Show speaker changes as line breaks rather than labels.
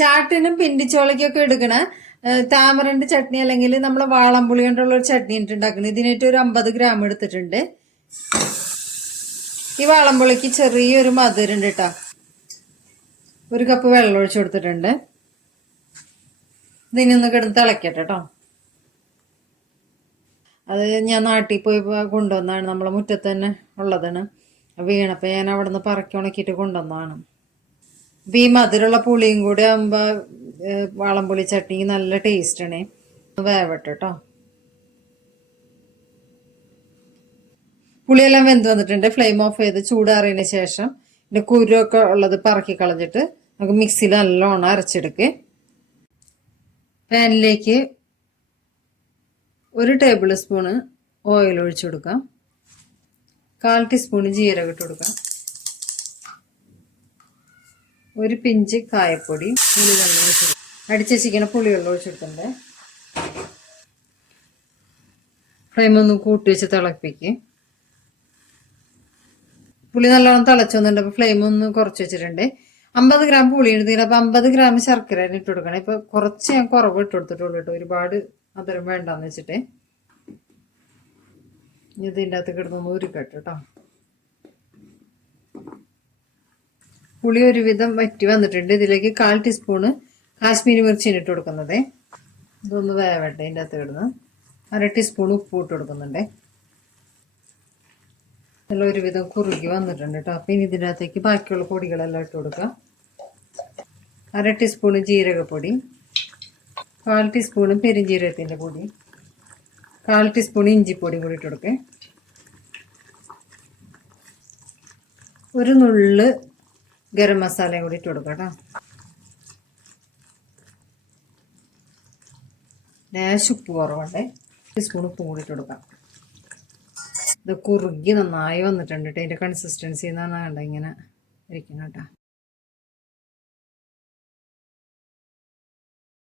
ചാട്ടിനും പിണ്ടിച്ചോളയ്ക്കൊക്കെ എടുക്കണ ഏഹ്, താമരന്റെ ചട്നി അല്ലെങ്കിൽ നമ്മളെ വാളംപുളി കൊണ്ടുള്ള ഒരു ചട്നി ഉണ്ടാക്കുന്നത് ഇതിനായിട്ട് ഒരു അമ്പത് ഗ്രാം എടുത്തിട്ടുണ്ട്. ഈ വാളംപുളിക്ക് ചെറിയൊരു മധുരം ഉണ്ട് കേട്ടോ ഒരു കപ്പ് വെള്ളം ഒഴിച്ചു കൊടുത്തിട്ടുണ്ട്. ഇതിനൊന്ന് കിടന്ന് തിളക്കട്ടെ കേട്ടോ അത് ഞാൻ നാട്ടിൽ പോയി കൊണ്ടുവന്നാണ്. നമ്മളെ മുറ്റത്ത് തന്നെ ഉള്ളതാണ്. വീണപ്പോൾ ഞാൻ അവിടെ നിന്ന് പറക്കി ഉണക്കിയിട്ട് കൊണ്ടുവന്നതാണ്. അപ്പം ഈ മധുരമുള്ള പുളിയും കൂടി ആകുമ്പോൾ വാളംപുളി ചട്നിക്ക് നല്ല ടേസ്റ്റാണ് വേവട്ടെ കേട്ടോ പുളിയെല്ലാം വെന്ത് വന്നിട്ടുണ്ട്. ഫ്ലെയിം ഓഫ് ചെയ്ത് ചൂടാറിയതിന് ശേഷം ഇതിന്റെ കുരുവൊക്കെ ഉള്ളത് പറക്കി കളഞ്ഞിട്ട് നമുക്ക് മിക്സിയിൽ നല്ലോണം അരച്ചെടുക്കുക പാനിലേക്ക് ഒരു ടേബിൾ സ്പൂണ് ഓയിൽ ഒഴിച്ചു കൊടുക്കാം. കാൽ ടീസ്പൂൺ ജീരകം ഇട്ട് കൊടുക്കാം. ഒരു പിഞ്ച് കായപ്പൊടി പുളിവെള്ളം ഒഴിച്ചു കൊടുക്കാം അടിച്ച് വെച്ചിരിക്കുന്ന പുളിവെള്ളം ഒഴിച്ചെടുക്കണ്ടേ ഫ്ലെയിം ഒന്ന് കൂട്ടി വെച്ച് തിളപ്പിക്ക്. പുളി നല്ലോണം തിളച്ചു വന്നിട്ടുണ്ട് അപ്പോൾ ഫ്ലെയിം ഒന്ന് കുറച്ച് വെച്ചിട്ടുണ്ട്. അമ്പത് ഗ്രാം പുളി എടുത്തിട്ട് അപ്പോൾ അമ്പത് ഗ്രാം ശർക്കര ഇട്ട് കൊടുക്കണം. ഇപ്പോൾ കുറച്ച് ഞാൻ കുറവ് ഇട്ട് കൊടുത്തിട്ടുള്ളൂ കേട്ടോ. ഒരുപാട് മധുരം വേണ്ടെന്ന് വെച്ചിട്ട്. ഇതിന്റെ അകത്ത് കിടന്നൊന്ന് ഉരുക്കട്ടെ കേട്ടോ. പുളി ഒരുവിധം വറ്റി വന്നിട്ടുണ്ട്. ഇതിലേക്ക് കാൽ ടീസ്പൂണ് കാശ്മീരി മിർച്ചിന് ഇട്ട് കൊടുക്കുന്നത്. ഇതൊന്ന് വേവട്ടെ ഇതിന്റെ അകത്ത് ഇടുന്നു. അര ടീസ്പൂൺ ഉപ്പ് ഇട്ട് കൊടുക്കുന്നുണ്ട്. എല്ലാം ഒരുവിധം കുറുകി വന്നിട്ടുണ്ട് കേട്ടോ. അപ്പം ഇനി ഇതിന്റെ അകത്തേക്ക് ബാക്കിയുള്ള പൊടികളെല്ലാം ഇട്ട് കൊടുക്കുക അര ടീസ്പൂണ് ജീരകപ്പൊടി കാൽ ടീസ്പൂണ് പെരിഞ്ജീരകത്തിന്റെ പൊടി കാൽ ടീസ്പൂൺ ഇഞ്ചിപ്പൊടി കൂടി ഇട്ട് കൊടുക്കേ. ഒരു നുള്ള് ഗരം മസാലയും കൂടി ഇട്ട് കൊടുക്കാം കേട്ടോ. ലേശം ഉപ്പ് കുറവുണ്ടേ ടീസ്പൂൺ ഉപ്പും കൂടി ഇട്ട് കൊടുക്കാം. ഇത് കുറുകി നന്നായി വന്നിട്ടുണ്ട് കേട്ടോ. ഇതിന്റെ കൺസിസ്റ്റൻസി എന്ന് പറഞ്ഞാൽ ഇങ്ങനെ ഇരിക്കണം കേട്ടോ.